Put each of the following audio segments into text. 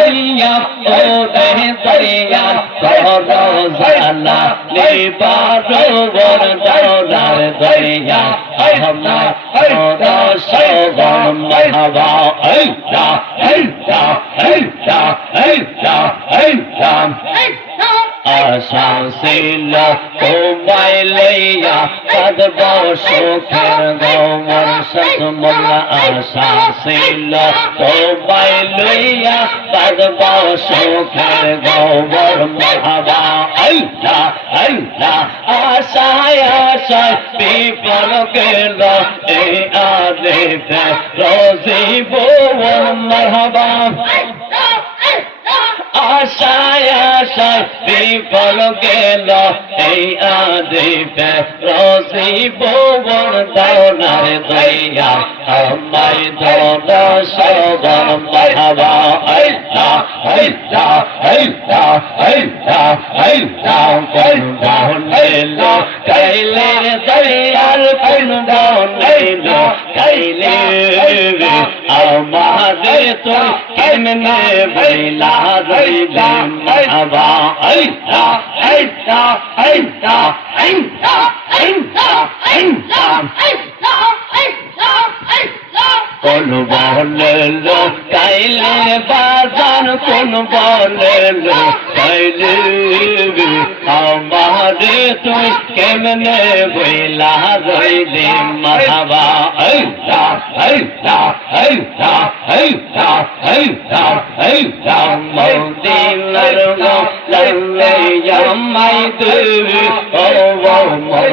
লইয়া ও রে দরিয়া করো জালা লিবার বর দৌলার দরিয়া আহমদ করো সগম মহাবা আল্লাহ আল্লাহ আল্লাহ আল্লাহ আল্লাহ আশা ছিল তোমায় লইয়া, কদব সুখের গৌমর সতমল্লা আশা ছিল। তোমায় লইয়া কদব সুখের গৌমর মহাবা। আল্লাহ আল্লাহ আশায় আশায় বিফল গেল। এই আদেশে রোজি বউর মহাবা। আশায় আশায় বিফল গেল, এই আদিবে রসি ভুবন দৌনার দইয়া আমায় দৌল সবন মহাবা আল্লাহ আল্লাহ আল্লাহ আল্লাহ আল্লাহ কোন বনেল কাইলে দয়াল কোন বনেল কাইলে আমাদের তো কেমনে বইলা রইলে মাবা আইতা আইতা আইতা আইতা আইতা আইতা কোন বলেল কাইলে বাজার কোন বলেল কাইলে আমারে তুই কেমনে বইলা রইলে মাহাবা? আইতা আইতা আইতা আইতা আইতা আইতা মদিনার গো লাল্লে জামাই দেবী ও ও মোর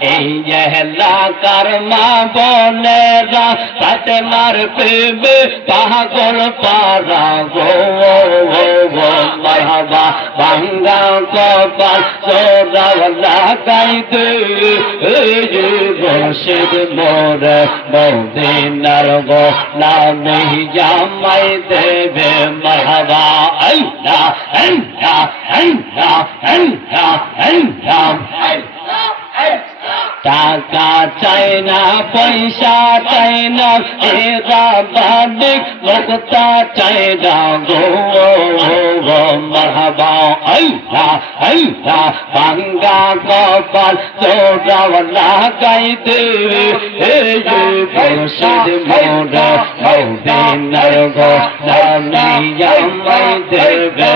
এই এলাকার মা বোনেরা তাতে মার প্রেমে, পাগল পারা গো গো মাহাবা বাঙ্গা কপাল সোরাও লাগাইতে রশিদ মোর মদিনার গো, নামে জামাই দেবে আল্লাহ আল্লাহ আল্লাহ আল্লাহ। টাকা চাই না, পয়সা চাই না, এরা বাদিক লোকতা চাই না গো মহাবা আল্লাহ আল্লাহ বাঙ্গা কপাল চোরাও লাগাইতে। মুর্শিদ মোর মৌদিনার গো নামিয়া দেবে